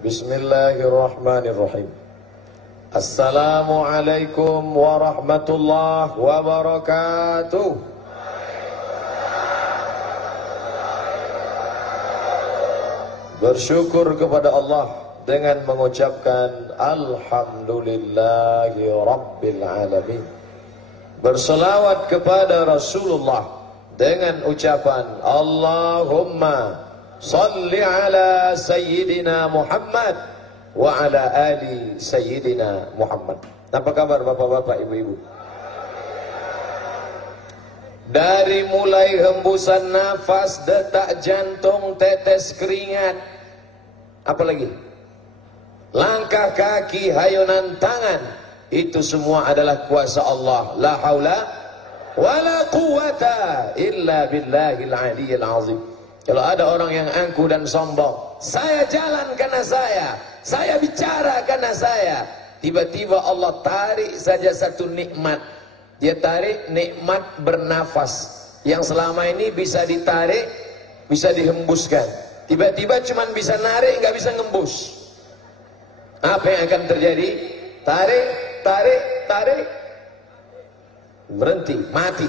Bismillahirrahmanirrahim. Assalamualaikum warahmatullahi wabarakatuh. Bersyukur kepada Allah dengan mengucapkan Alhamdulillahi Rabbil Alamin. Berselawat kepada Rasulullah dengan ucapan Allahumma salli ala Sayyidina Muhammad wa ala ali Sayyidina Muhammad. Apa kabar bapak-bapak, ibu-ibu? Dari mulai hembusan nafas, detak jantung, tetes keringat, apalagi langkah kaki, hayunan tangan, itu semua adalah kuasa Allah. La haula wala quwata illa billahil aliyyil azim. Kalau ada orang yang angkuh dan sombong, saya jalan karena saya bicara karena saya, tiba-tiba Allah tarik saja satu nikmat. Dia tarik nikmat bernafas yang selama ini bisa ditarik, bisa dihembuskan. Tiba-tiba cuman bisa narik, nggak bisa ngembus. Apa yang akan terjadi? Tarik, tarik, tarik, berhenti, mati.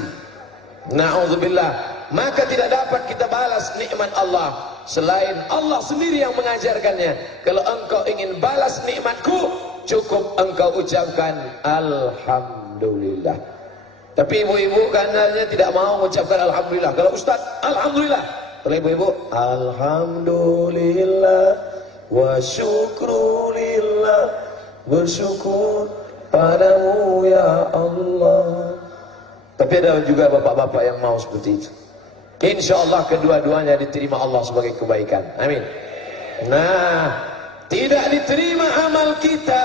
Na'udzubillah. Maka tidak dapat kita balas nikmat Allah selain Allah sendiri yang mengajarkannya. Kalau engkau ingin balas nikmatku, cukup engkau ucapkan Alhamdulillah. Tapi ibu-ibu katanya tidak mau mengucapkan Alhamdulillah. Kalau Ustaz, Alhamdulillah. Kalau ibu-ibu, Alhamdulillah wa syukrulillah, bersyukur padamu ya Allah. Tapi ada juga bapak-bapak yang mau seperti itu. Insya Allah kedua-duanya diterima Allah sebagai kebaikan. Amin. Nah, tidak diterima amal kita,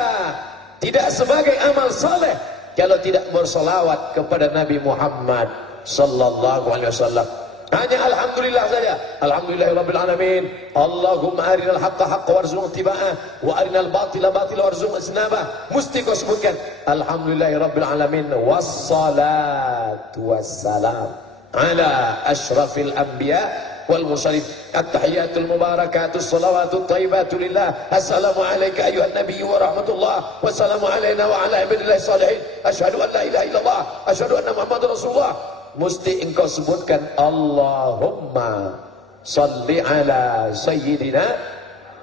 tidak sebagai amal saleh, kalau tidak bersolawat kepada Nabi Muhammad sallallahu alaihi wasallam. Hanya Alhamdulillah saja. Alhamdulillahirabbil alamin. Allahumma arinal haqqa haqqa warzuqna ittiba'ah wa arinal batila batila warzuqna ijtinabah. Mesti kau sebutkan Alhamdulillahirabbil alamin wassalatu wassalam ala asyrafil anbiya wal mursalin. At-tahiyatul mubarakatus salawatut thayyibatu lillah. Assalamu alayka ayuhan nabiyyu wa rahmatullah. Wassalamu alayna wa ala ibadillahi salihin. Asyhadu an la ilaha illallah, asyhadu anna muhammadar rasulullah. Mesti engkau sebutkan Allahumma salli ala Sayyidina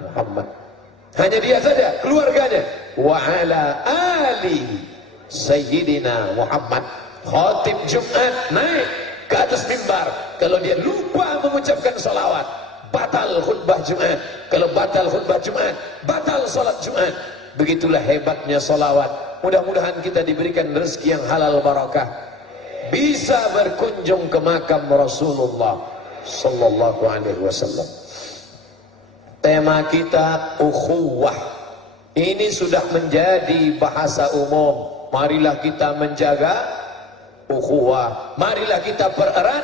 Muhammad. Hanya dia saja, keluarganya. Wa ala ali Sayyidina Muhammad. Khatib Jumat naik ke atas mimbar, kalau dia lupa mengucapkan salawat, batal khutbah Jumat. Kalau batal khutbah Jumat, batal salat Jumat. Begitulah hebatnya salawat. Mudah-mudahan kita diberikan rezeki yang halal barakah, bisa berkunjung ke makam Rasulullah sallallahu alaihi wasallam. Tema kita ukhuwah. Ini sudah menjadi bahasa umum. Marilah kita menjaga ukhuwah. Marilah kita pererat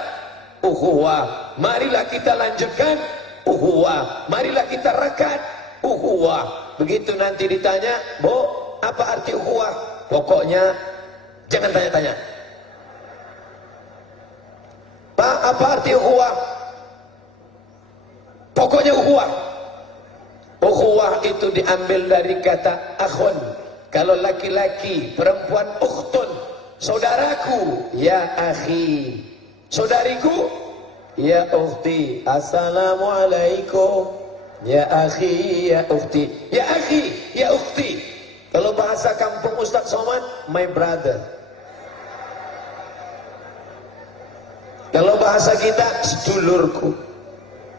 ukhuwah. Marilah kita lanjutkan ukhuwah. Marilah kita rekat ukhuwah. Begitu nanti ditanya, Bu, apa arti ukhuwah? Pokoknya jangan tanya-tanya. Pak, apa arti ukhuwah? Pokoknya ukhuwah. Ukhuwah itu diambil dari kata akhun. Kalau laki-laki, perempuan ukhtun, saudaraku, ya akhi. Saudariku, ya ukhti. Assalamualaikum, ya akhi, ya ukhti. Ya akhi, ya ukhti. Kalau bahasa kampung Ustaz Somad, my brother. Kalau bahasa kita, sedulurku.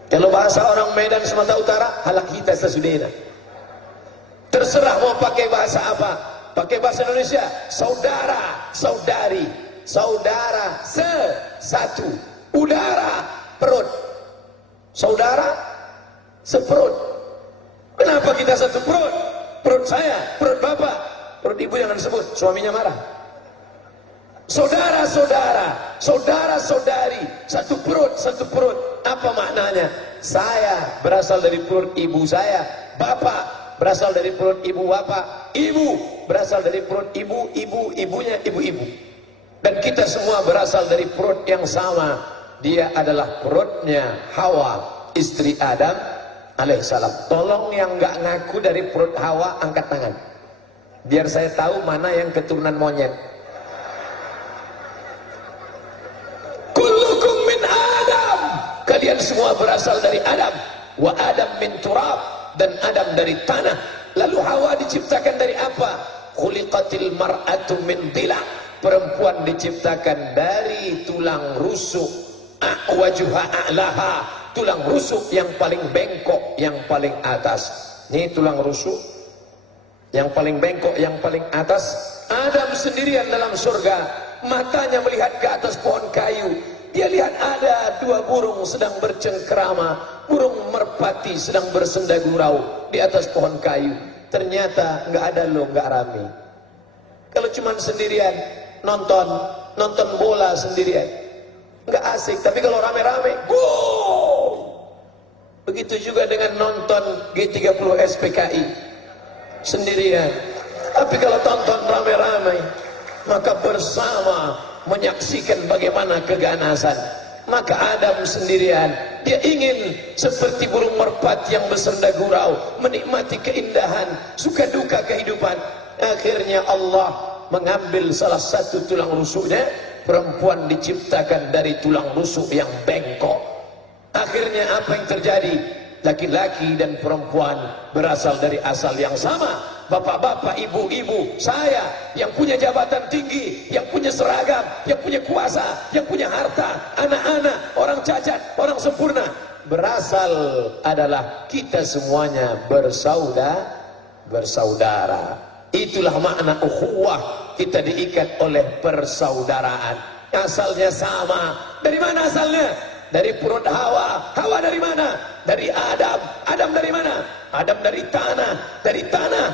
Kalau bahasa orang Medan Sumatera Utara, halak kita sesudena. Terserah mau pakai bahasa apa. Pakai bahasa Indonesia, saudara, saudari, saudara, satu, udara, perut. Saudara, seperut. Kenapa kita satu perut? Perut saya, perut bapak, perut ibu jangan disebut, suaminya marah. Saudara-saudara, saudara-saudari, satu perut, satu perut. Apa maknanya? Saya berasal dari perut ibu saya, bapak berasal dari perut ibu bapak, ibu berasal dari perut ibu, ibunya ibu-ibu. Dan kita semua berasal dari perut yang sama. Dia adalah perutnya Hawa, istri Adam alaihissalam. Tolong yang nggak ngaku dari perut Hawa angkat tangan, biar saya tahu mana yang keturunan monyet. Kullukum min Adam, kalian semua berasal dari Adam. Wa Adam min turab, dan Adam dari tanah. Lalu Hawa diciptakan dari apa? Khuliqatil mar'atu min dhila, perempuan diciptakan dari tulang rusuk. A'wajuha a'laha, tulang rusuk yang paling bengkok, yang paling atas. Ini tulang rusuk yang paling bengkok, yang paling atas. Adam sendirian dalam surga, matanya melihat ke atas pohon kayu. Dia lihat ada dua burung sedang bercengkrama, burung merpati sedang bersenda gurau di atas pohon kayu. Ternyata nggak ada lo, nggak rame. Kalau cuman sendirian nonton bola sendirian, nggak asik. Tapi kalau rame-rame, wow. Begitu juga dengan nonton G30 SPKI sendirian. Tapi kalau tonton rame-rame, maka bersama menyaksikan bagaimana keganasan. Maka Adam sendirian, dia ingin seperti burung merpati yang bersenda gurau, menikmati keindahan, suka duka kehidupan. Akhirnya Allah mengambil salah satu tulang rusuknya. Perempuan diciptakan dari tulang rusuk yang bengkok. Akhirnya apa yang terjadi? Laki-laki dan perempuan berasal dari asal yang sama. Bapak-bapak, ibu-ibu, saya yang punya jabatan tinggi, yang punya seragam, yang punya kuasa, yang punya harta, anak-anak, orang cacat, orang sempurna, berasal adalah kita semuanya bersaudara. Itulah makna ukhuwah, kita diikat oleh persaudaraan. Asalnya sama. Dari mana asalnya? Dari perut Hawa. Hawa dari mana? Dari Adam. Adam dari mana? Adam dari tanah. Dari tanah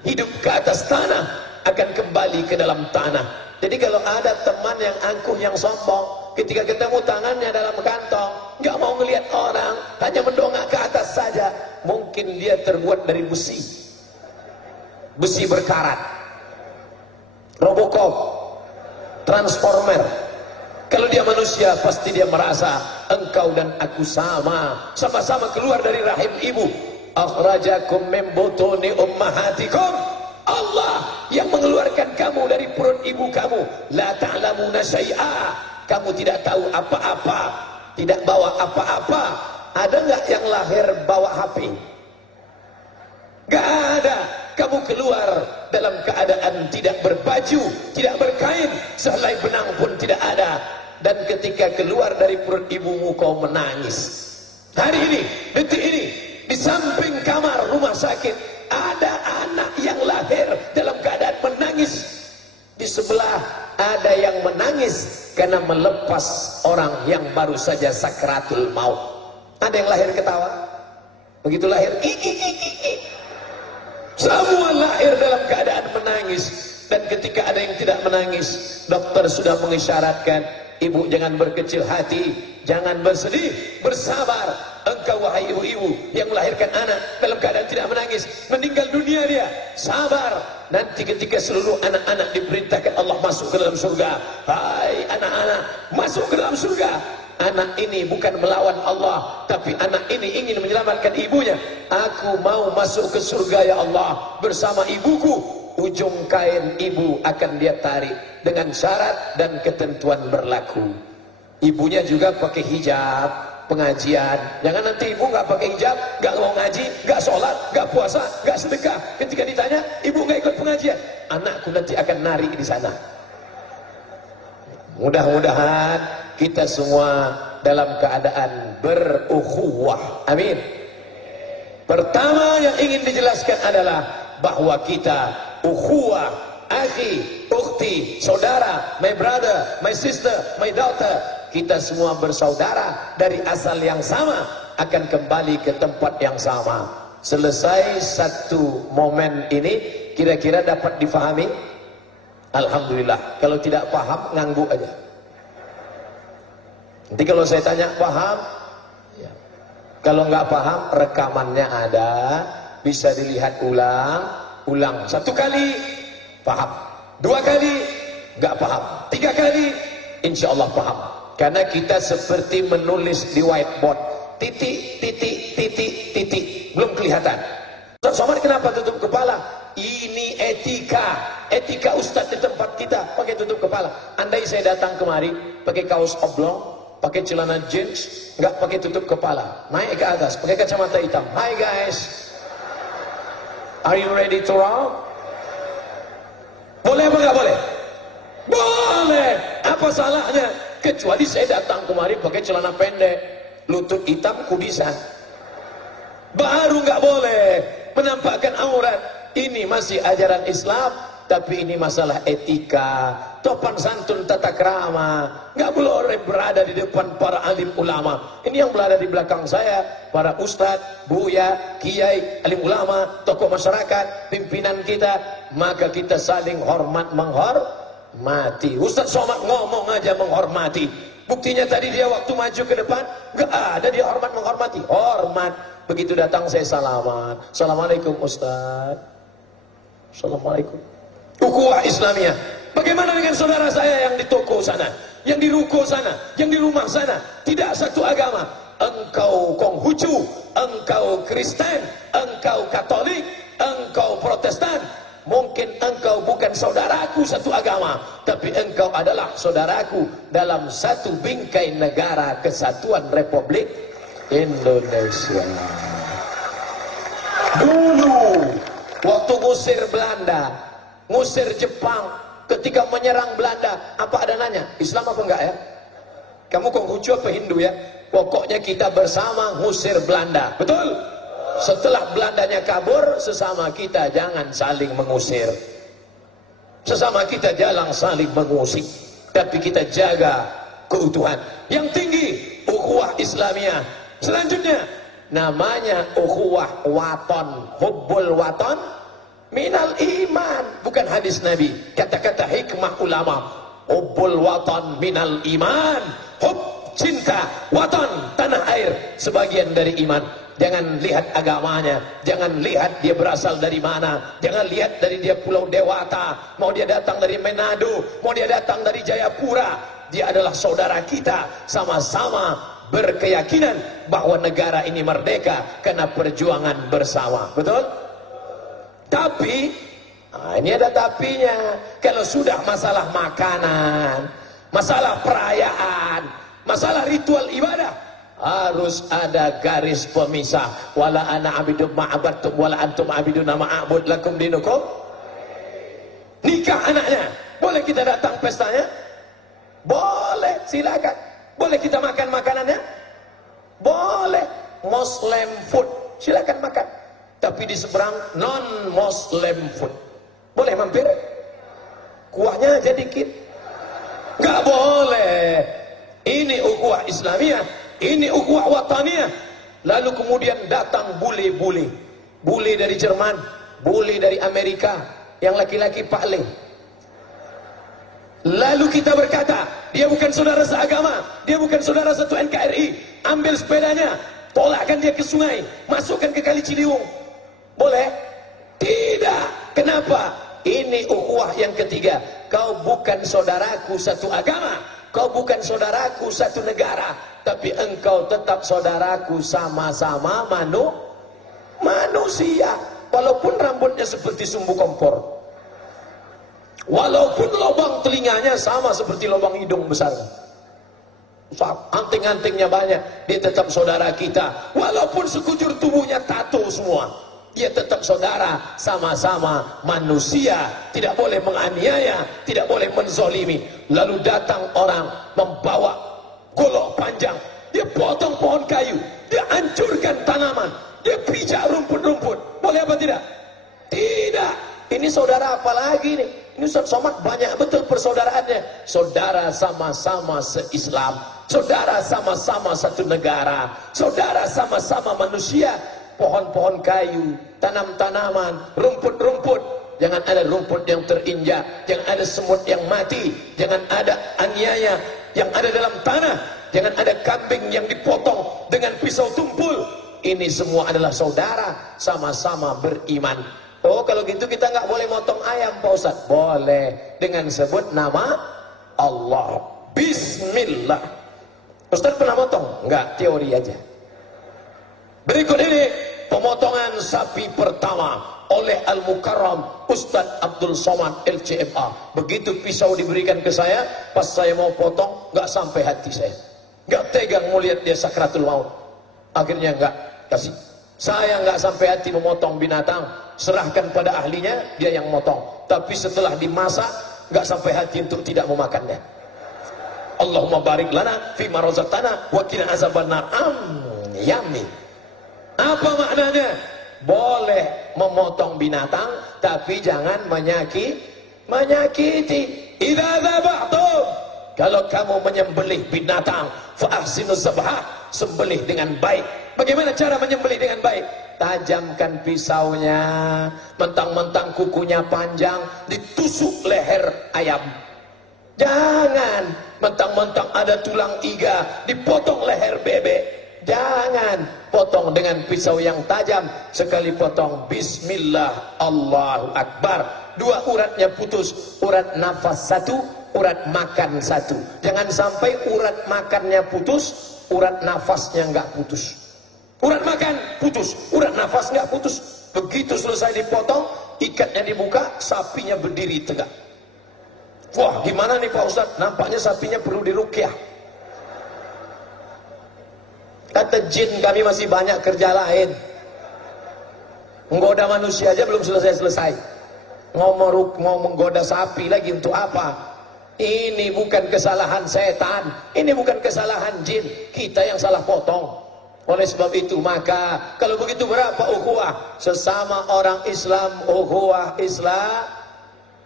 hidup ke atas tanah, akan kembali ke dalam tanah. Jadi kalau ada teman yang angkuh, yang sombong, ketika ketemu tangannya dalam kantong, nggak mau ngelihat orang, hanya mendongak ke atas saja, mungkin dia terbuat dari besi berkarat, Robocop, Transformer. Kalau dia manusia, pasti dia merasa engkau dan aku sama-sama keluar dari rahim ibu. Akhrajakum min butuni ummahatikum, Allah yang mengeluarkan kamu dari perut ibu kamu. La ta'lamuna syai'a, kamu tidak tahu apa-apa, tidak bawa apa-apa. Ada nggak yang lahir bawa HP? Nggak ada. Kamu keluar dalam keadaan tidak berbaju, tidak berkain, sehelai benang pun tidak ada. Dan ketika keluar dari perut ibumu, kau menangis. Hari ini, detik ini, di samping kamar rumah sakit ada anak yang lahir dalam keadaan menangis. Di sebelah ada yang menangis karena melepas orang yang baru saja sakratul maut. Ada yang lahir ketawa, begitu lahir semua lahir dalam keadaan menangis. Dan ketika ada yang tidak menangis, dokter sudah mengisyaratkan, ibu jangan berkecil hati, jangan bersedih, bersabar. Engkau wahai ibu-ibu yang melahirkan anak dalam keadaan tidak menangis, meninggal dunia dia, sabar. Nanti ketika seluruh anak-anak diperintahkan Allah masuk ke dalam surga, hai anak-anak, masuk ke dalam surga. Anak ini bukan melawan Allah, tapi anak ini ingin menyelamatkan ibunya. Aku mau masuk ke surga ya Allah bersama ibuku. Ujung kain ibu akan dia tarik dengan syarat dan ketentuan berlaku. Ibunya juga pakai hijab, pengajian. Jangan nanti ibu nggak pakai hijab, nggak mau ngaji, nggak sholat, nggak puasa, nggak sedekah. Ketika ditanya, ibu nggak ikut pengajian, anakku nanti akan narik di sana. Mudah-mudahan kita semua dalam keadaan berukhuwah. Amin. Pertama yang ingin dijelaskan adalah bahwa kita ukhuwah, akhi, ukhti, saudara, my brother, my sister, my daughter, kita semua bersaudara dari asal yang sama, akan kembali ke tempat yang sama. Selesai satu momen ini, kira-kira dapat difahami? Alhamdulillah. Kalau tidak paham, ngangguk aja. Nanti kalau saya tanya, paham? Ya. Kalau nggak paham, rekamannya ada, bisa dilihat ulang. Satu kali, paham. Dua kali, nggak paham. Tiga kali, insya Allah paham. Karena kita seperti menulis di whiteboard. titik, titik, titik, titik. Belum kelihatan. Ustaz Somad kenapa tutup kepala? Ini etika Ustaz di tempat kita pakai tutup kepala. Andai saya datang kemari pakai kaos oblong, pakai celana jeans, nggak pakai tutup kepala, naik ke atas pakai kacamata hitam, hi guys, are you ready to rock? Boleh apa nggak boleh? Boleh. Apa salahnya? Kecuali saya datang kemari pakai celana pendek, lutut hitam, kudisan, baru nggak boleh menampakkan aurat. Ini masih ajaran Islam, tapi ini masalah etika, sopan santun, tata krama. Nggak boleh berada di depan para alim ulama. Ini yang berada di belakang saya, para ustadz, buya, kiai, alim ulama, tokoh masyarakat, pimpinan kita. Maka kita saling hormat menghormati. Ustadz Somad ngomong aja menghormati. Buktinya tadi dia waktu maju ke depan, nggak ada dia hormat menghormati. Hormat. Begitu datang saya salaman. Assalamualaikum Ustadz. Assalamualaikum. Ukhuwah Islamiyah. Bagaimana dengan saudara saya yang di toko sana, yang di ruko sana, yang di rumah sana? Tidak satu agama. Engkau Konghucu, engkau Kristen, engkau Katolik, engkau Protestan. Mungkin engkau bukan saudaraku satu agama, tapi engkau adalah saudaraku dalam satu bingkai negara kesatuan Republik Indonesia. Dulu waktu ngusir Belanda, ngusir Jepang, ketika menyerang Belanda, apa ada nanya Islam apa enggak ya? Kamu Konghucu apa Hindu ya? Pokoknya kita bersama ngusir Belanda, betul? Setelah Belandanya kabur, sesama kita jangan saling mengusir, sesama kita jangan saling mengusik, tapi kita jaga keutuhan yang tinggi, ukhuwah Islamiyah. Selanjutnya namanya ukhuwah waton, hubbul waton minal iman, bukan hadis Nabi, kata-kata hikmah ulama. Hubbul waton minal iman, hub cinta, waton tanah air sebagian dari iman. Jangan lihat agamanya, jangan lihat dia berasal dari mana, jangan lihat dari dia Pulau Dewata, mau dia datang dari Manado, mau dia datang dari Jayapura, dia adalah saudara kita, sama-sama berkeyakinan bahwa negara ini merdeka karena perjuangan bersama, betul? Tapi, ini ada tapinya. Kalau sudah masalah makanan, masalah perayaan, masalah ritual ibadah, harus ada garis pemisah. Wala ana abidum ma'abattum wala antum abidun ma'abud lakum dinukum. Nikah anaknya, boleh kita datang pestanya? Boleh, silakan. Boleh kita makan makanannya? Boleh. Muslim food, silakan makan. Tapi di seberang non-Muslim food, boleh mampir? Kuahnya aja dikit. Nggak boleh. Ini ukhuwah Islamiyah, ini ukhuwah wataniyah. Lalu kemudian datang bule-bule, bule dari Jerman, bule dari Amerika, yang laki-laki Pak Le. Lalu kita berkata, dia bukan saudara seagama, dia bukan saudara satu NKRI. Ambil sepedanya, tolakkan dia ke sungai, masukkan ke Kali Ciliwung. Boleh? Tidak. Kenapa? Ini ukhuwah yang ketiga. Kau bukan saudaraku satu agama, kau bukan saudaraku satu negara, tapi engkau tetap saudaraku, sama-sama manusia. Walaupun rambutnya seperti sumbu kompor, walaupun lubang telinganya sama seperti lubang hidung besar, anting-antingnya banyak, dia tetap saudara kita. Walaupun sekujur tubuhnya tato semua, dia tetap saudara, sama-sama manusia. Tidak boleh menganiaya, tidak boleh menzolimi. Lalu datang orang membawa golok panjang, dia potong pohon kayu, dia hancurkan tanaman, dia pijak rumput-rumput. Boleh apa tidak? Tidak. Ini saudara apa lagi nih? Ini Ustaz Somad banyak betul persaudaraannya. Saudara sama-sama se-Islam, saudara sama-sama satu negara, saudara sama-sama manusia. Pohon-pohon kayu, tanam-tanaman, rumput-rumput, jangan ada rumput yang terinjak, jangan ada semut yang mati, jangan ada aniaya yang ada dalam tanah, jangan ada kambing yang dipotong dengan pisau tumpul. Ini semua adalah saudara, sama-sama beriman. Oh, kalau gitu kita nggak boleh motong ayam, Pak Ustaz? Boleh, dengan sebut nama Allah, Bismillah. Ustaz pernah motong? Enggak, teori aja. Berikut ini pemotongan sapi pertama oleh Al-Mukarram Ustadz Abdul Somad LCMA. Begitu pisau diberikan ke saya, pas saya mau potong, nggak sampai hati saya, nggak tegang mau lihat dia sakratul maut. Akhirnya nggak kasih. Saya nggak sampai hati memotong binatang, serahkan pada ahlinya, dia yang motong. Tapi setelah dimasak, nggak sampai hati untuk tidak memakannya. Allahumma barik lana fima razaqtana wa qina azabannar. Yummy. Apa maknanya? Boleh memotong binatang, tapi jangan menyakiti. Idza dzabhtum, kalau kamu menyembelih binatang, fa ahsinuz zabha, sembelih dengan baik. Bagaimana cara menyembelih dengan baik? Tajamkan pisaunya, mentang-mentang kukunya panjang, ditusuk leher ayam. Jangan mentang-mentang ada tulang iga, dipotong leher bebek. Jangan, potong dengan pisau yang tajam. Sekali potong, bismillah, Allahu Akbar. Dua uratnya putus, urat nafas satu, urat makan satu. Jangan sampai urat makannya putus, urat nafasnya nggak putus. Urat makan putus, urat nafas nggak putus. Begitu selesai dipotong, ikatnya dibuka, sapinya berdiri tegak. Wah, gimana nih Pak Ustadz? Nampaknya sapinya perlu diruqyah. Kata jin, kami masih banyak kerja lain. Menggoda manusia aja belum selesai-selesai. Mau menggoda sapi lagi untuk apa? Ini bukan kesalahan setan, ini bukan kesalahan jin. Kita yang salah potong. Oleh sebab itu, maka kalau begitu berapa ukhuwah? Sesama orang Islam, ukhuwah Islam.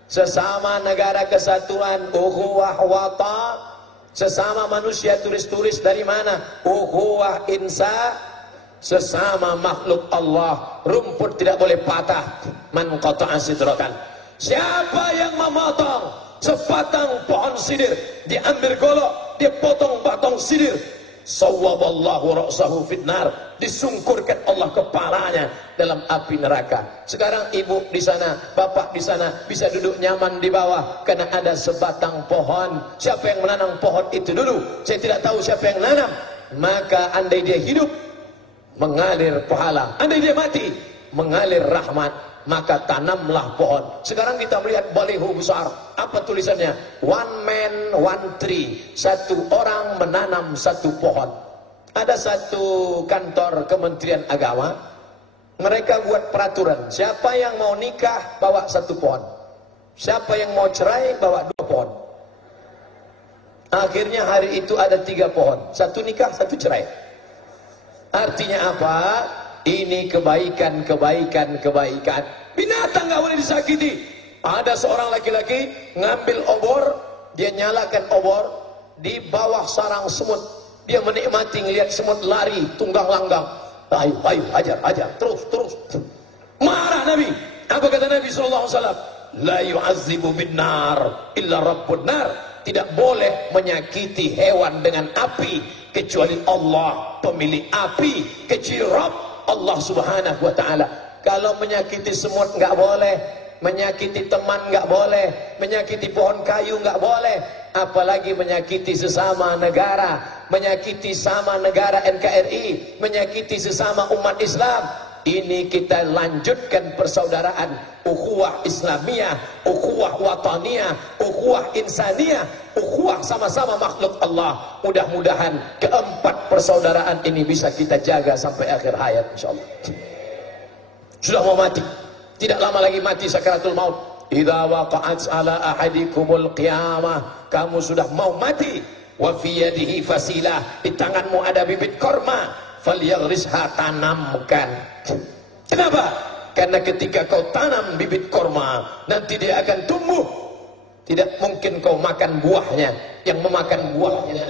Sesama negara kesatuan, ukhuwah wata. Sesama manusia turis-turis dari mana? Ukhuwah insa. Sesama makhluk Allah, rumput tidak boleh patah. Man qata'a sidratan, siapa yang memotong sebatang pohon sidir, diambil golok, dia potong batang sidir, sawwaballahu ra'sahu fitnar, disungkurkan Allah kepalanya dalam api neraka. Sekarang ibu di sana, bapak di sana bisa duduk nyaman di bawah karena ada sebatang pohon. Siapa yang menanam pohon itu dulu? Saya tidak tahu siapa yang menanam. Maka andai dia hidup, mengalir pahala. Andai dia mati, mengalir rahmat. Maka tanamlah pohon. Sekarang kita melihat baliho besar. Apa tulisannya? One man, one tree. Satu orang menanam satu pohon. Ada satu kantor Kementerian Agama, mereka buat peraturan. Siapa yang mau nikah, bawa satu pohon. Siapa yang mau cerai, bawa dua pohon. Akhirnya hari itu ada 3 pohon. Satu nikah, satu cerai. Artinya apa? Ini kebaikan. Binatang nggak boleh disakiti. Ada seorang laki-laki ngambil obor, dia nyalakan obor di bawah sarang semut. Dia menikmati ngelihat semut lari tunggang langgang. Ayo, ajar, terus. Marah Nabi. Apa kata Nabi SAW? La yu'azzibu bin nar illa rabbun nar. Tidak boleh menyakiti hewan dengan api kecuali Allah pemilik api, kecuali Rabb Allah Subhanahu wa ta'ala. Kalau menyakiti semut nggak boleh, menyakiti teman nggak boleh, menyakiti pohon kayu nggak boleh, apalagi menyakiti sesama negara, menyakiti sama negara NKRI, menyakiti sesama umat Islam. Ini kita lanjutkan persaudaraan, ukhuwah Islamiyah, ukhuwah wataniyah, ukhuwah insaniyah, ukhuwah sama-sama makhluk Allah. Mudah-mudahan keempat persaudaraan ini bisa kita jaga sampai akhir hayat insyaallah. Sudah mau mati, tidak lama lagi mati sakaratul maut. Idza waqa'at ala ahadikumul qiyamah, kamu sudah mau mati. Wa fi yadihi fasilah, di tanganmu ada bibit korma, falyaghrisha, tanamkan. Kenapa? Karena ketika kau tanam bibit korma, nanti dia akan tumbuh. Tidak mungkin kau makan buahnya. Yang memakan buahnya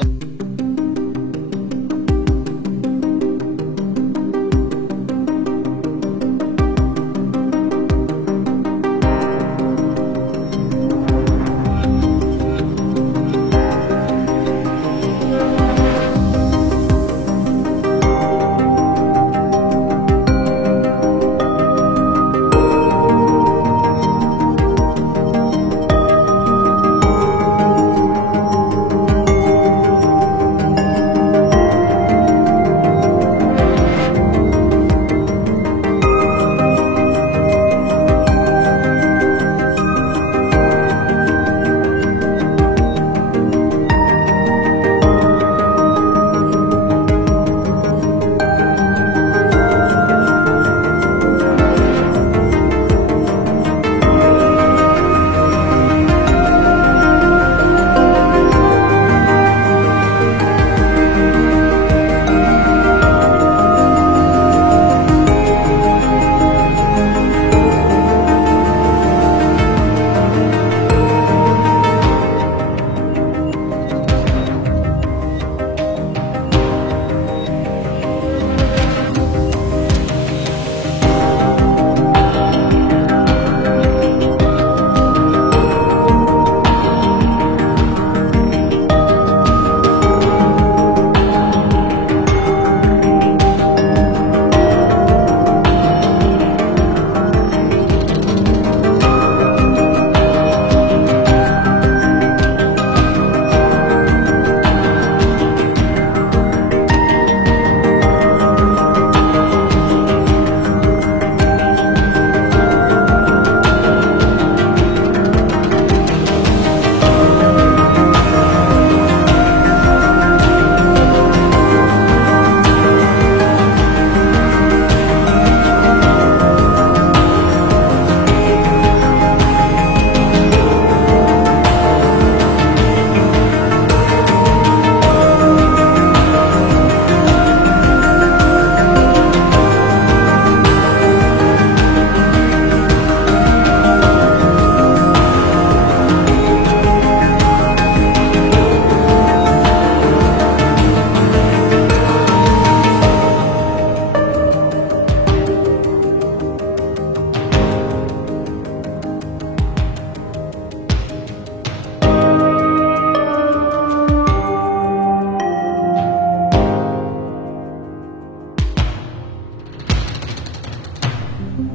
Rumah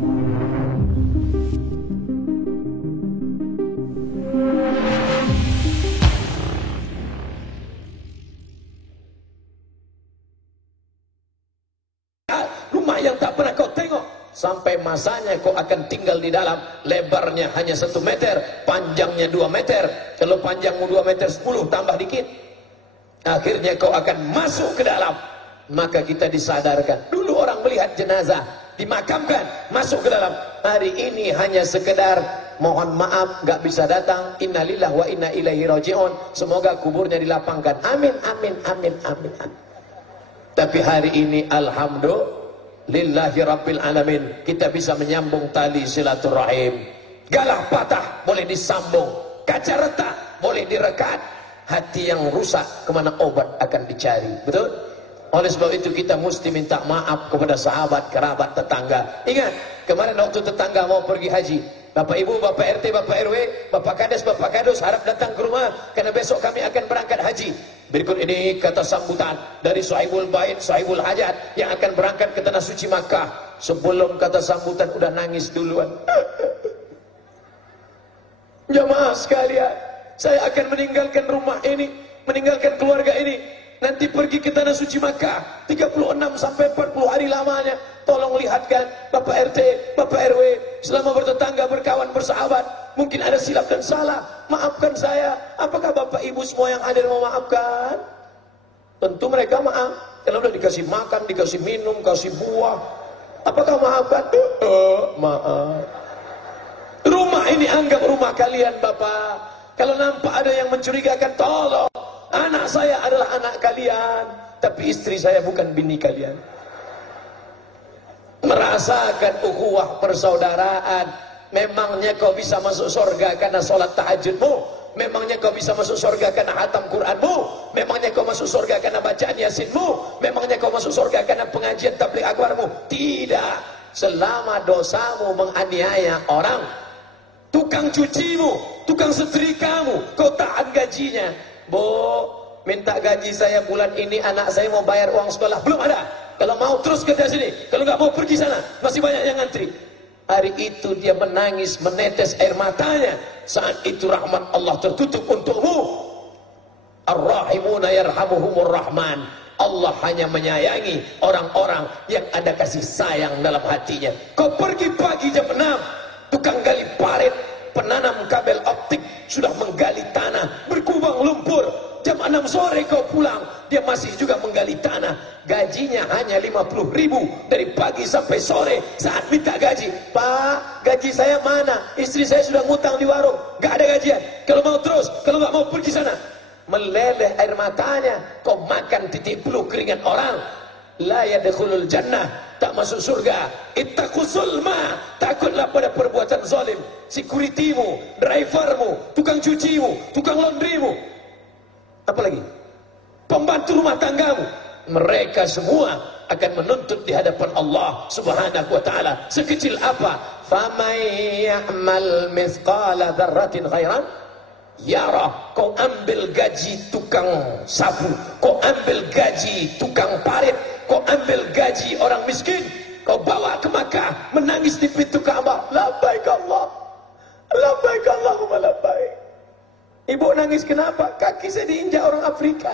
yang tak pernah kau tengok. Sampai masanya kau akan tinggal di dalam. Lebarnya hanya 1 meter, panjangnya 2 meter. Kalau panjangmu 2 meter 10 tambah dikit, akhirnya kau akan masuk ke dalam. Maka kita disadarkan. Dulu orang melihat jenazah dimakamkan, masuk ke dalam. Hari ini hanya sekedar mohon maaf gak bisa datang, innalillah wa inna ilaihi raji'un, semoga kuburnya dilapangkan, amin amin amin amin, amin. Tapi hari ini alhamdulillahi rabbil alamin, kita bisa menyambung tali silaturahim. Galah patah boleh disambung, kaca retak boleh direkat. Hati yang rusak kemana obat akan dicari, betul? Oleh sebab itu kita mesti minta maaf kepada sahabat, kerabat, tetangga. Ingat, kemarin waktu tetangga mau pergi haji, Bapak Ibu, Bapak RT, Bapak RW, Bapak Kades, Bapak Kadus harap datang ke rumah, karena besok kami akan berangkat haji. Berikut ini kata sambutan dari Sahibul Bait, Sahibul Hajat yang akan berangkat ke Tanah Suci Makkah. Sebelum kata sambutan udah nangis duluan. Jamaah sekalian, saya akan meninggalkan rumah ini, meninggalkan keluarga ini. Nanti pergi ke Tanah Suci Makkah 36 sampai 40 hari lamanya. Tolong lihatkan Bapak RT, Bapak RW, selama bertetangga, berkawan, bersahabat, mungkin ada silap dan salah, maafkan saya. Apakah Bapak Ibu semua yang hadir mau maafkan? Tentu mereka maaf. Kalau udah dikasih makan, dikasih minum, kasih buah, apakah maafkan? Maaf. Rumah ini anggap rumah kalian Bapak. Kalau nampak ada yang mencurigakan, tolong. Anak saya adalah anak kalian, tapi istri saya bukan bini kalian. Merasakan ukhuwah persaudaraan. Memangnya kau bisa masuk surga karena sholat tahajudmu? Memangnya kau bisa masuk surga karena hatam Quranmu? Memangnya kau masuk surga karena bacaan Yasinmu? Memangnya kau masuk surga karena pengajian tabligh akbarmu? Tidak. Selama dosamu menganiaya orang, tukang cucimu, tukang setrikamu, kau tahan gajinya. Bu, minta gaji saya bulan ini, anak saya mau bayar uang sekolah, belum ada. Kalau mau terus kerja sini, kalau nggak mau pergi sana, masih banyak yang ngantri. Hari itu dia menangis, menetes air matanya. Saat itu rahmat Allah tertutup untukmu. Ar-Rahimuna yarhamuhumur Rahman. Allah hanya menyayangi orang-orang yang ada kasih sayang dalam hatinya. Kau pergi pagi jam 6, tukang gali parit, penanam kabel optik sudah menggali tanah, berkubang lumpur. Jam 6 sore kau pulang, dia masih juga menggali tanah. Gajinya hanya 50.000 dari pagi sampai sore. Saat minta gaji, Pak, gaji saya mana? Istri saya sudah ngutang di warung, gak ada gajian. Kalau mau terus, kalau gak mau pergi sana. Meleleh air matanya. Kau makan titik peluk keringat orang. La yadkhulul jannah, tak masuk surga. Ittaqus zulma, takutlah pada perbuatan zalim. Securitymu, drivermu, tukang cucimu, tukang laundrymu, apalagi pembantu rumah tanggamu, mereka semua akan menuntut di hadapan Allah Subhanahu wa taala. Sekecil apa? Faman ya'mal mithqala dzarratin khairan yarah. Kau ambil gaji tukang sapu, kau ambil gaji tukang parit, kau ambil gaji orang miskin, kau bawa ke Makkah, menangis di pintu Ka'bah, labbaik Allah, labbaik Allahumma labbaik. Ibu nangis kenapa? Kaki saya diinjak orang Afrika.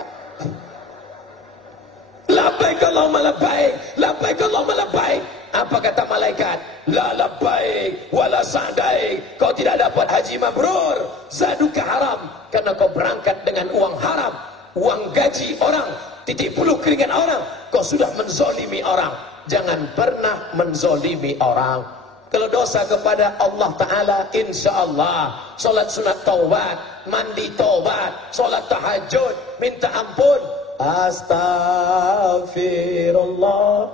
Labbaik Allahumma labbaik, labbaik Allahumma labbaik. Apa kata malaikat? La labbaik wala sa'daik. Kau tidak dapat haji mabrur, zaduka haram, karena kau berangkat dengan uang haram, uang gaji orang, titik puluh keringat orang. Kau sudah menzolimi orang. Jangan pernah menzolimi orang. Kalau dosa kepada Allah Ta'ala, insya Allah solat sunat taubat, mandi taubat, solat tahajud, minta ampun. Astaghfirullah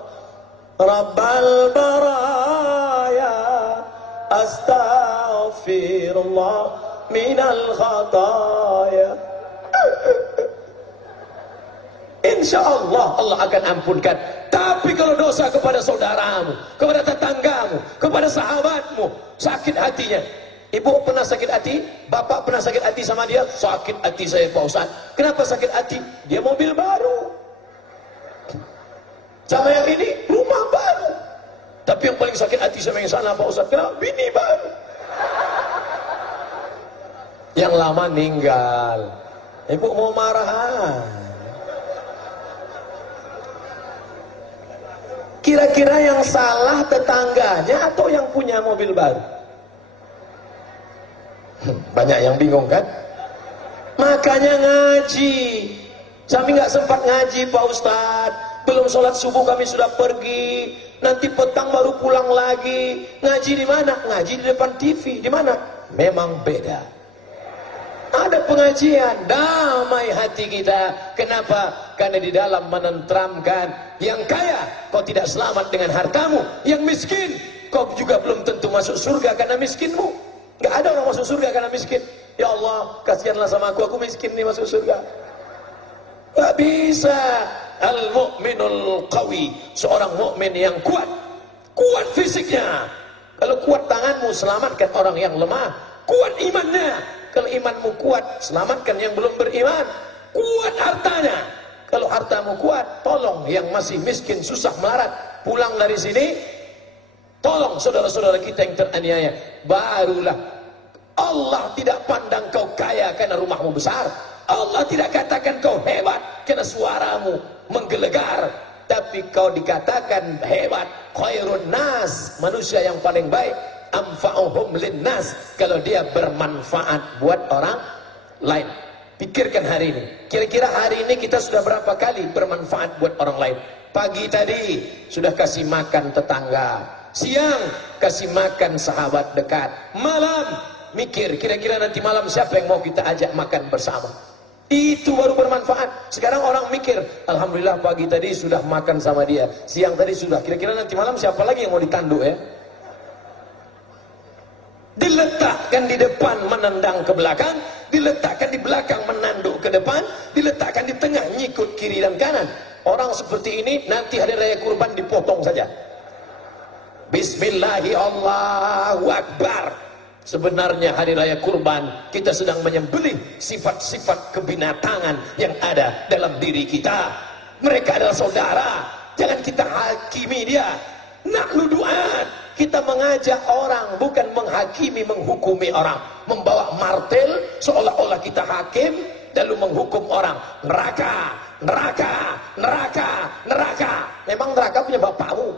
Rabbal baraya, astaghfirullah minal khataya. Insya Allah Allah akan ampunkan. Tapi kalau dosa kepada saudaramu, kepada tetanggamu, kepada sahabatmu, sakit hatinya. Ibu pernah sakit hati? Bapak pernah sakit hati sama dia? Sakit hati saya Pak Ustaz. Kenapa sakit hati? Dia mobil baru. Sama yang ini rumah baru. Tapi yang paling sakit hati sama yang sana Pak Ustaz. Kenapa? Bini baru. Yang lama ninggal. Ibu mau marah. Kira-kira yang salah tetangganya atau yang punya mobil baru? Banyak yang bingung kan? Makanya ngaji. Kami nggak sempat ngaji Pak Ustadz. Belum sholat subuh kami sudah pergi. Nanti petang baru pulang lagi. Ngaji di mana? Ngaji di depan TV. Di mana? Memang beda. Ada pengajian, damai hati kita. Kenapa? Karena di dalam menenteramkan. Yang kaya, kau tidak selamat dengan hartamu. Yang miskin, kau juga belum tentu masuk surga karena miskinmu. Gak ada orang masuk surga karena miskin. Ya Allah, kasihanlah sama aku miskin nih masuk surga. Gak bisa. Al-mu'minul qawi, seorang mukmin yang kuat. Kuat fisiknya. Kalau kuat tanganmu, selamatkan orang yang lemah. Kuat imannya. Kalau imanmu kuat, selamatkan yang belum beriman. Kuat hartanya. Kalau hartamu kuat, tolong yang masih miskin, susah melarat. Pulang dari sini, tolong saudara-saudara kita yang teraniaya. Barulah Allah tidak pandang kau kaya karena rumahmu besar. Allah tidak katakan kau hebat karena suaramu menggelegar. Tapi kau dikatakan hebat. Khairun nas, manusia yang paling baik. Anfa'uhum linnas, kalau dia bermanfaat buat orang lain. Pikirkan hari ini. Kira-kira hari ini kita sudah berapa kali bermanfaat buat orang lain? Pagi tadi sudah kasih makan tetangga. Siang kasih makan sahabat dekat. Malam mikir kira-kira nanti malam siapa yang mau kita ajak makan bersama. Itu baru bermanfaat. Sekarang orang mikir, alhamdulillah pagi tadi sudah makan sama dia. Siang tadi sudah. Kira-kira nanti malam siapa lagi yang mau ditanduk ya? Diletakkan di depan menendang ke belakang, diletakkan di belakang menanduk ke depan, diletakkan di tengah nyikut kiri dan kanan. Orang seperti ini nanti hari raya kurban dipotong saja. Bismillahirrahmanirrahim, Allahu Akbar. Sebenarnya hari raya kurban kita sedang menyembelih sifat-sifat kebinatangan yang ada dalam diri kita. Mereka adalah saudara, jangan kita hakimi dia. Nahnu du'at, kita mengajak orang, bukan menghakimi, menghukumi orang. Membawa martel seolah-olah kita hakim, lalu menghukum orang. Neraka, neraka, neraka, neraka. Memang neraka punya bapakmu.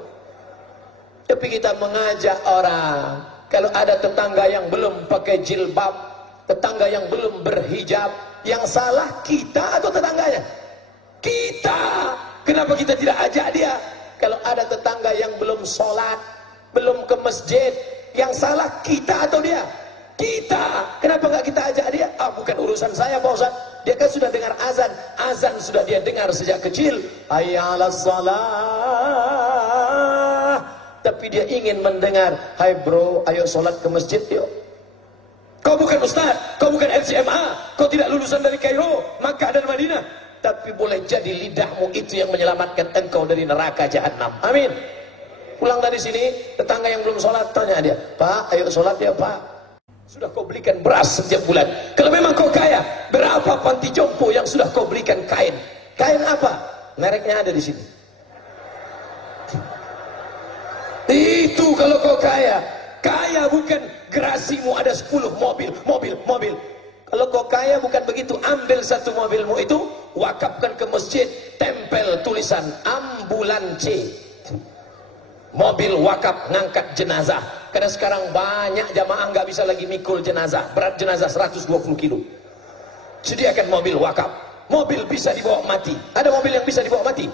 Tapi kita mengajak orang. Kalau ada tetangga yang belum pakai jilbab, tetangga yang belum berhijab, yang salah kita atau tetangganya? Kita. Kenapa kita tidak ajak dia? Kalau ada tetangga yang belum sholat, belum ke masjid, yang salah kita atau dia? Kita. Kenapa nggak kita ajak dia? Ah, bukan urusan saya Pak Ustaz. Dia kan sudah dengar azan. Azan sudah dia dengar sejak kecil. Hayya 'alas shalah. Tapi dia ingin mendengar, hai bro, ayo sholat ke masjid yuk. Kau bukan ustaz, kau bukan LCMA, kau tidak lulusan dari Kairo, Makkah dan Madinah. Tapi boleh jadi lidahmu itu yang menyelamatkan engkau dari neraka jahanam. Amin. Pulang dari sini, tetangga yang belum sholat tanya dia, Pak, ayo sholat ya Pak. Sudah kau belikan beras setiap bulan. Kalau memang kau kaya, berapa panti jompo yang sudah kau belikan kain? Kain apa? Mereknya ada di sini. Itu kalau kau kaya. Kaya bukan gerasimu ada 10 mobil. Kalau kau kaya bukan begitu. Ambil satu mobilmu itu, wakafkan ke masjid, tempel tulisan ambulance. Mobil wakaf ngangkat jenazah. Karena sekarang banyak jamaah nggak bisa lagi mikul jenazah. Berat jenazah 120 kilo. Sediakan mobil wakaf. Mobil bisa dibawa mati. Ada mobil yang bisa dibawa mati?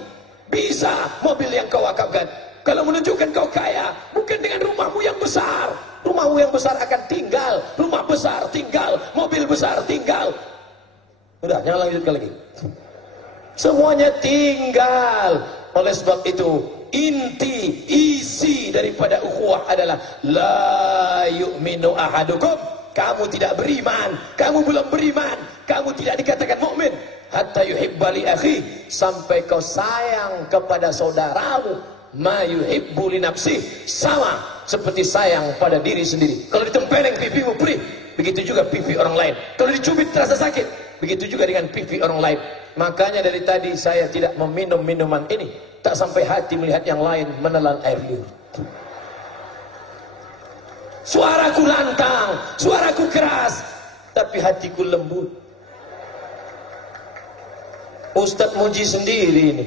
Bisa. Mobil yang kau wakafkan. Kalau menunjukkan kau kaya, bukan dengan rumahmu yang besar. Rumahmu yang besar akan tinggal, rumah besar tinggal, mobil besar tinggal. Udah, jangan lanjutkan lagi. Semuanya tinggal. Oleh sebab itu, inti, isi daripada ukhuwah adalah la yu'minu ahadukum. Kamu tidak beriman, kamu belum beriman, kamu tidak dikatakan mukmin hatta yuhibba li akhi, sampai kau sayang kepada saudaramu ma yuhibbu li nafsi, sama seperti sayang pada diri sendiri. Kalau ditempeleng pipimu perih, begitu juga pipi orang lain. Kalau dicubit terasa sakit, begitu juga dengan pipi orang lain. Makanya dari tadi saya tidak meminum minuman ini, tak sampai hati melihat yang lain menelan air liur. Suaraku lantang, suaraku keras, tapi hatiku lembut. Ustadz muji sendiri ini.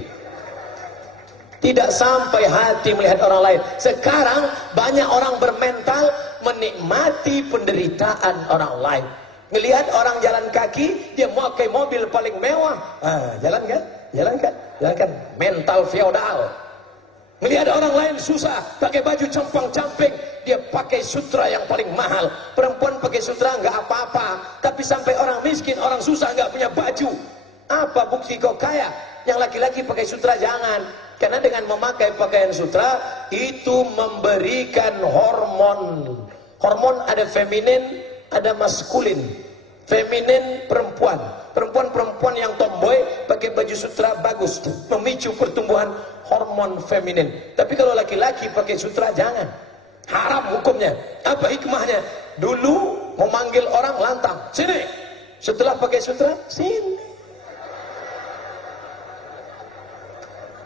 Tidak sampai hati melihat orang lain. Sekarang banyak orang bermental menikmati penderitaan orang lain. Melihat orang jalan kaki, dia pakai mobil paling mewah. Jalan kan? Jalan kan? Jalan kan? Mental feodal. Melihat orang lain susah, pakai baju compang-camping, dia pakai sutra yang paling mahal. Perempuan pakai sutra nggak apa-apa, tapi sampai orang miskin, orang susah nggak punya baju. Apa bukti kau kaya? Yang laki-laki pakai sutra jangan. Karena dengan memakai pakaian sutra itu memberikan hormon. Hormon ada feminin, ada maskulin. Feminin perempuan. Perempuan-perempuan yang tomboy pakai baju sutra bagus, memicu pertumbuhan hormon feminin. Tapi kalau laki-laki pakai sutra jangan. Haram hukumnya. Apa hikmahnya? Dulu memanggil orang lantang, sini. Setelah pakai sutra, sini.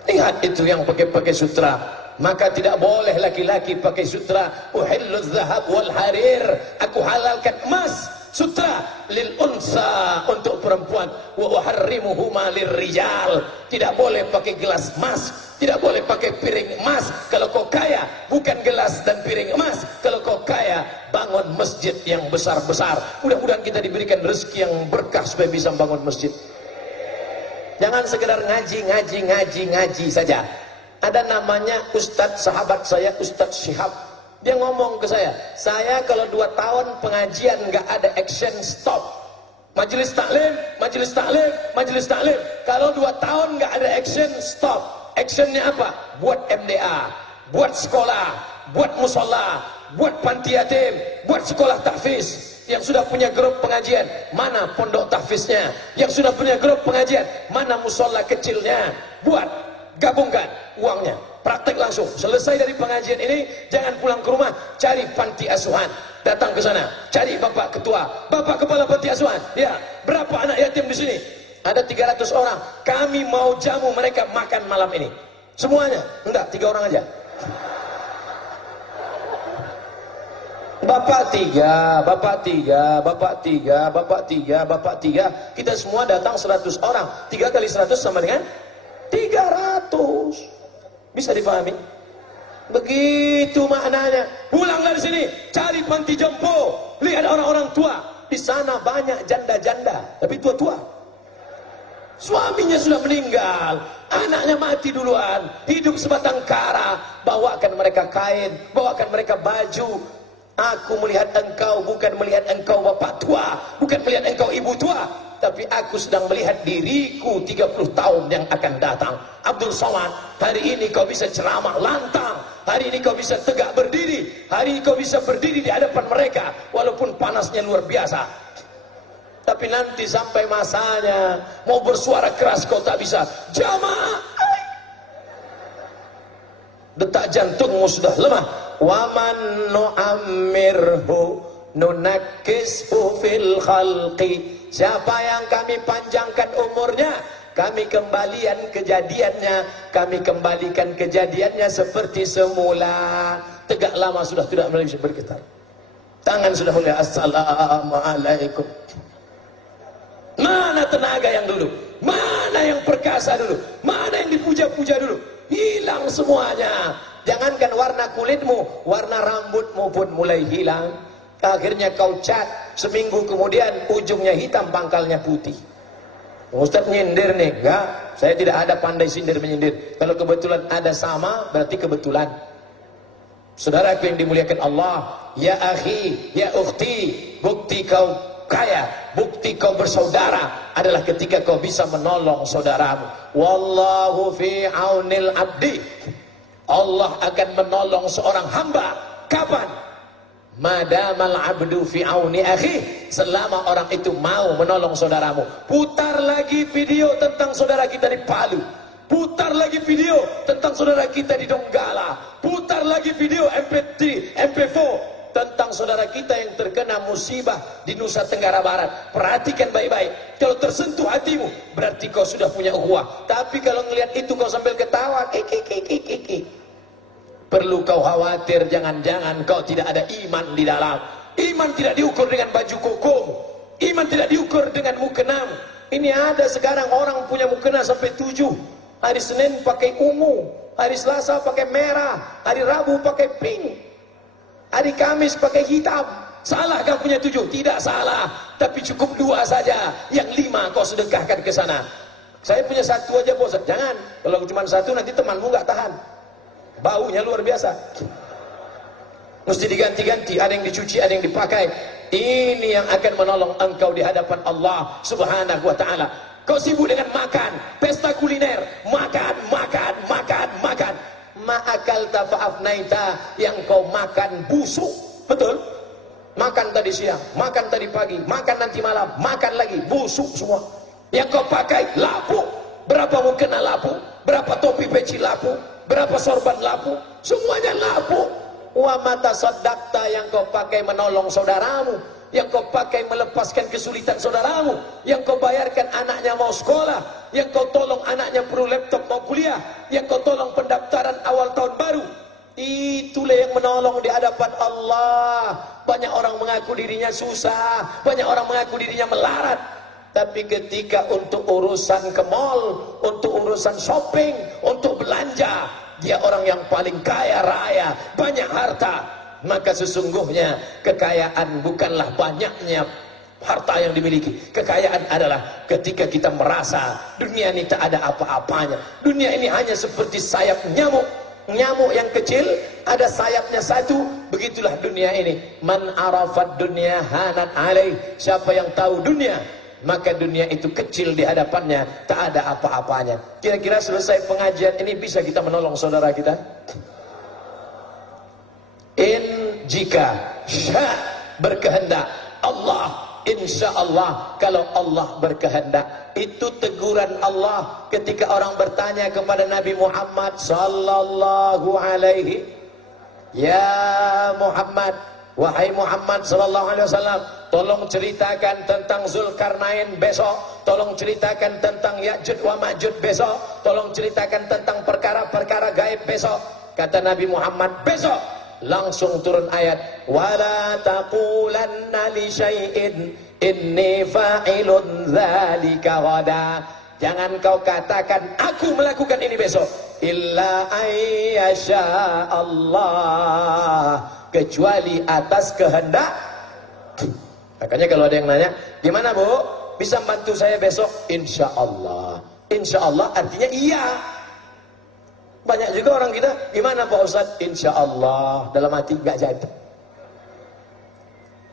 Lihat itu yang pakai sutra. Maka tidak boleh laki-laki pakai sutra. Uhillu dzahab wal harir. Aku halalkan emas, sutra lil unsa, untuk perempuan. Wa uharrimuhuma lirrijal. Tidak boleh pakai gelas emas, tidak boleh pakai piring emas. Kalau kau kaya, bukan gelas dan piring emas. Kalau kau kaya, bangun masjid yang besar-besar. Mudah-mudahan kita diberikan rezeki yang berkah supaya bisa bangun masjid. Jangan sekedar ngaji saja. Ada namanya Ustadz, sahabat saya Ustadz Syihab. Dia ngomong ke saya kalau 2 tahun pengajian nggak ada action, stop. Majelis taklim, majelis taklim, majelis taklim. Kalau 2 tahun nggak ada action, stop. Actionnya apa? Buat MDA, buat sekolah, buat musola, buat panti yatim, buat sekolah tahfiz. Yang sudah punya grup pengajian, mana pondok tahfiznya? Yang sudah punya grup pengajian, mana musola kecilnya? Buat, gabungkan uangnya, praktek langsung. Selesai dari pengajian ini, jangan pulang ke rumah, cari panti asuhan, datang ke sana, cari bapak ketua, bapak kepala panti asuhan. Ya, berapa anak yatim di sini? Ada 300 orang. Kami mau jamu mereka makan malam ini. Semuanya? Enggak, 3 orang aja. Bapak 3, bapak 3, bapak 3, bapak 3, bapak 3. Kita semua datang 100 orang. 3 kali 100 sama dengan 300. Bisa difahami? Begitu maknanya. Pulang dari sini, cari panti jompo. Lihat orang-orang tua. Di sana banyak janda-janda, tapi tua-tua. Suaminya sudah meninggal, anaknya mati duluan, hidup sebatang kara. Bawakan mereka kain, bawakan mereka baju. Aku melihat engkau bukan melihat engkau bapak tua, bukan melihat engkau ibu tua, tapi aku sedang melihat diriku 30 tahun yang akan datang. Abdul Somad, hari ini kau bisa ceramah lantang, hari ini kau bisa tegak berdiri, hari ini kau bisa berdiri di hadapan mereka, walaupun panasnya luar biasa. Tapi nanti sampai masanya mau bersuara keras kau tak bisa. Jamaah, detak jantungmu sudah lemah. Waman nu'ammirhu nunakkishu fil khalqi. Siapa yang kami panjangkan umurnya, kami kembalikan kejadiannya, kami kembalikan kejadiannya seperti semula. Tegak lama sudah tidak bisa bergetar, tangan sudah mulai assalamualaikum. Mana tenaga yang dulu, mana yang perkasa dulu, mana yang dipuja-puja dulu, hilang semuanya. Jangankan warna kulitmu, warna rambutmu pun mulai hilang. Akhirnya kau cat, seminggu kemudian ujungnya hitam, pangkalnya putih. Ustadz nyindir nih? Enggak, saya tidak ada pandai sindir menyindir. Kalau kebetulan ada sama, berarti kebetulan. Saudaraku yang dimuliakan Allah, ya akhi, ya ukhti, bukti kau kaya, bukti kau bersaudara adalah ketika kau bisa menolong saudaramu. Wallahu fi aunil abdi. Allah akan menolong seorang hamba. Kapan? Madamal abdu fi auni akhi. Selama orang itu mau menolong saudaramu. Putar lagi video tentang saudara kita di Palu. Putar lagi video tentang saudara kita di Donggala. Putar lagi video MP3, MP4 tentang saudara kita yang terkena musibah di Nusa Tenggara Barat. Perhatikan baik-baik. Kalau tersentuh hatimu, berarti kau sudah punya ukhuwah. Tapi kalau ngelihat itu kau sambil ketawa, Perlu kau khawatir, jangan-jangan kau tidak ada iman di dalam. Iman tidak diukur dengan baju kokomu, iman tidak diukur dengan mukenamu. Ini ada sekarang orang punya mukena sampai 7. Hari Senin pakai ungu, hari Selasa pakai merah, hari Rabu pakai pink, hari Kamis pakai hitam. Salah kau punya 7? Tidak salah, tapi cukup 2 saja, yang 5 kau sedekahkan ke sana. Saya punya 1 aja bosan. Jangan, kalau cuma 1 nanti temanmu nggak tahan, baunya luar biasa. Mesti diganti-ganti, ada yang dicuci, ada yang dipakai. Ini yang akan menolong engkau di hadapan Allah Subhanahu wa ta'ala. Kau sibuk dengan makan, pesta kuliner, makan, makan, makan, makan. Ma'akalta fa'afnaita, yang kau makan busuk, betul? Makan tadi siang, makan tadi pagi, makan nanti malam, makan lagi, busuk semua. Yang kau pakai lapuk. Berapa mukena lapuk? Berapa topi peci lapuk? Berapa sorban lapuk? Semuanya lapuk. Wa mata sadaqta, yang kau pakai menolong saudaramu, yang kau pakai melepaskan kesulitan saudaramu, yang kau bayarkan anaknya mau sekolah, yang kau tolong anaknya perlu laptop mau kuliah, yang kau tolong pendaftaran awal tahun baru. Itulah yang menolong di hadapan Allah. Banyak orang mengaku dirinya susah, banyak orang mengaku dirinya melarat, tapi ketika untuk urusan ke mall, untuk urusan shopping, untuk belanja, dia orang yang paling kaya raya, banyak harta. Maka sesungguhnya kekayaan bukanlah banyaknya harta yang dimiliki. Kekayaan adalah ketika kita merasa dunia ini tak ada apa-apanya. Dunia ini hanya seperti sayap nyamuk. Nyamuk yang kecil, ada sayapnya 1. Begitulah dunia ini. Man arafat dunia hanat alaih. Siapa yang tahu dunia, maka dunia itu kecil di hadapannya, tak ada apa-apanya. Kira-kira selesai pengajian ini bisa kita menolong saudara kita? Jika sya berkehendak Allah, insya Allah. Kalau Allah berkehendak. Itu teguran Allah ketika orang bertanya kepada Nabi Muhammad sallallahu alaihi, ya Muhammad, wahai Muhammad sallallahu alaihi wasallam, tolong ceritakan tentang Zulkarnain besok, tolong ceritakan tentang Ya'juj wa Ma'juj besok, tolong ceritakan tentang perkara-perkara gaib besok. Kata Nabi Muhammad, besok. Langsung turun ayat, wala taqulanna li syai'in inni fa'ilun dzalika ghada. Jangan kau katakan aku melakukan ini besok, illa ayyasha Allah, kecuali atas kehendak. Makanya kalau ada yang nanya, gimana Bu, bisa bantu saya besok? Insya Allah. Insya Allah artinya iya. Banyak juga orang kita, gimana Pak Ustadz? Insya Allah, dalam hati gak jadi.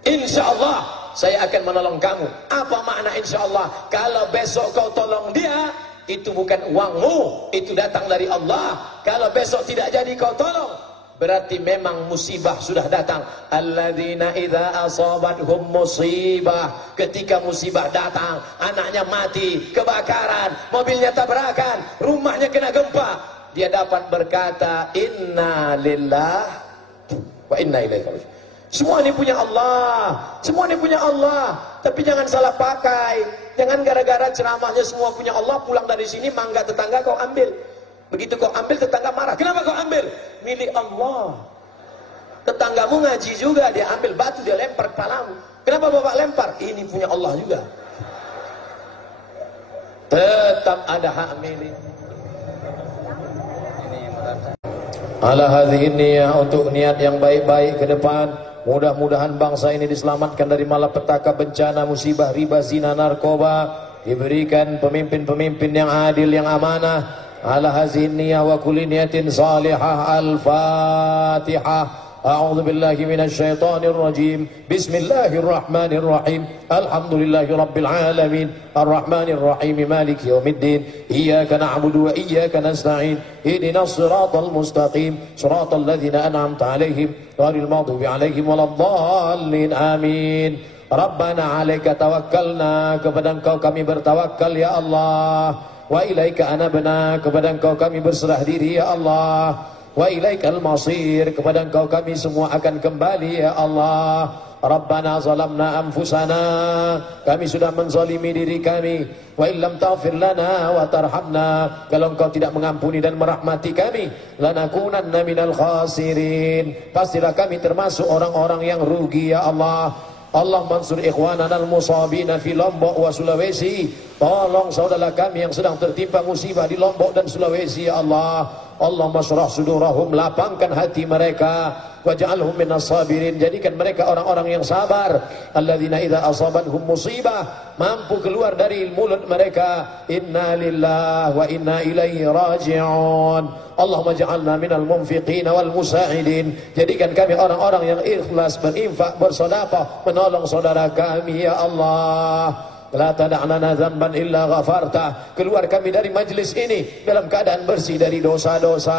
Insya Allah saya akan menolong kamu. Apa makna insya Allah? Kalau besok kau tolong dia, itu bukan uangmu, itu datang dari Allah. Kalau besok tidak jadi kau tolong, berarti memang musibah sudah datang. Alladzina idza asabathum musibah, ketika musibah datang, anaknya mati, kebakaran, mobilnya tabrakan, rumahnya kena gempa, dia dapat berkata inna lillah wa inna ilaihi raji'un. Semua ini punya Allah, semua ini punya Allah. Tapi jangan salah pakai. Jangan gara-gara ceramahnya semua punya Allah, pulang dari sini mangga tetangga kau ambil. Begitu kau ambil, tetangga marah. Kenapa kau ambil? Milik Allah. Tetanggamu ngaji juga, dia ambil batu, dia lempar kepalamu. Kenapa bapak lempar? Ini punya Allah juga. Tetap ada hak milik. Ala hadhihi niyah, untuk niat yang baik-baik ke depan. Mudah-mudahan bangsa ini diselamatkan dari malapetaka, bencana, musibah, riba, zina, narkoba. Diberikan pemimpin-pemimpin yang adil, yang amanah. Ala hadhihi niyah wa kulli niyatin salihah. Al-Fatihah. A'udzu billahi minasy syaithanir rajim. Bismillahirrahmanirrahim. Alhamdulillahi rabbil alamin. Arrahmanir rahim. Maliki yaumiddin. Iyyaka na'budu wa iyyaka nasta'in. Ihdinas siratal mustaqim. Siratal ladzina an'amta 'alaihim ghairil maghdubi 'alaihim waladdallin. Amin. Rabbana 'alaika tawakkalna, kepada Engkau kami bertawakal ya Allah. Wa ilaika anabna, kepada Engkau kami berserah diri ya Allah. Wa ilaikal masir, kepada Engkau kami semua akan kembali ya Allah. Rabbana zalamna anfusana, kami sudah menzalimi diri kami. Wa illam taghfir lana wa tarhamna, kalau engkau tidak mengampuni dan merahmati kami, lanakunanna minal khasirin, pastilah kami termasuk orang-orang yang rugi ya Allah. Allah mansur ikhwanan al-musabina fi Lombok wa Sulawesi, tolong saudara kami yang sedang tertimpa musibah di Lombok dan Sulawesi ya Allah. Allah masrah sudurahum, lapangkan hati mereka, waj'alhum minas sabirin, jadikan mereka orang-orang yang sabar. Alladzina idza asabathum musibah, mampu keluar dari mulut mereka, inna lillahi wa inna ilaihi raji'un. Allahumma ja'alna minal munfiqin wal musa'idin, jadikan kami orang-orang yang ikhlas berinfak, bersedekah, menolong saudara kami ya Allah. La tada'lana dzamban illa ghafartah, keluar kami dari majlis ini dalam keadaan bersih dari dosa-dosa.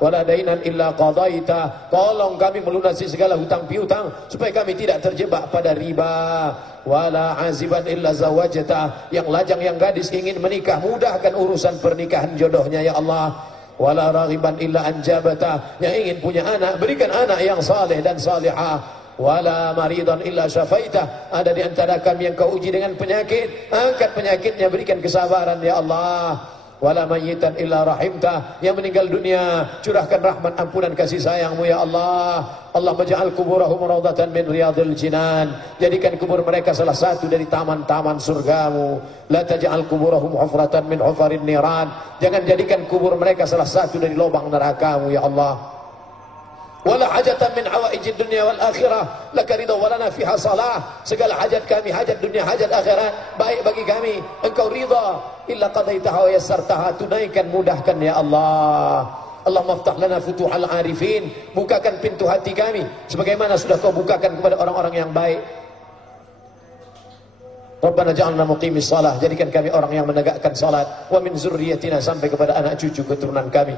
Wala dainan illa qadaita, tolong kami melunasi segala hutang piutang supaya kami tidak terjebak pada riba. Wala aziban illa zawajta, yang lajang yang gadis ingin menikah, mudahkan urusan pernikahan jodohnya ya Allah. Wala raghiban illa anjabata, yang ingin punya anak, berikan anak yang saleh dan salihah. Wala maridan illa syafaitah, ada di antara kami yang kau uji dengan penyakit, angkat penyakitnya, berikan kesabaran ya Allah. Wala mayyitan illa rahimtah, yang meninggal dunia curahkan rahmat ampunan kasih sayangmu ya Allah. Allah maj'al kuburahum raudatan min riyadil jinan, jadikan kubur mereka salah satu dari taman-taman surgamu. La taj'al kuburahum hufratan min hufarin niran, jangan jadikan kubur mereka salah satu dari lubang nerakamu ya Allah. Wala hajatan min hawaijid dunia wal akhirah laka ridha walana fiha salah, segala hajat kami, hajat dunia, hajat akhirat, baik bagi kami, engkau ridha. Illa qadaitaha wa yassartaha, tunaikan, mudahkan ya Allah. Allahumma aftah lana futuhal arifin, bukakan pintu hati kami sebagaimana sudah kau bukakan kepada orang-orang yang baik. Rabbana ja'alna muqimis salah, jadikan kami orang yang menegakkan salat, wa min zurriyatina, sampai kepada anak cucu keturunan kami.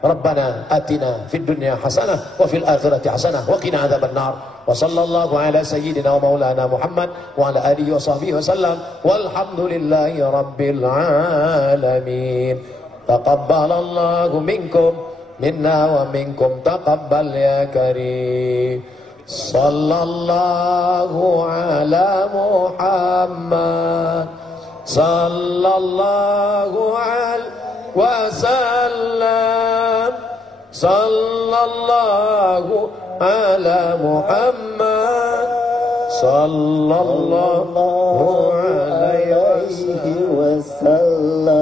Rabbana atina fid dunya hasanah wa fil akhirati hasanah wa qina adzaban nar. Wa sallallahu ala sayyidina wa maulana Muhammad wa ala alihi wa sahbihi wa sallam. Walhamdulillahi rabbil alamin. Taqabbalallahu minkum minna wa minkum taqabbal ya karim. Sallallahu ala Muhammad sallallahu alaihi wasallam, sallallahu ala Muhammad sallallahu alaihi wasallam.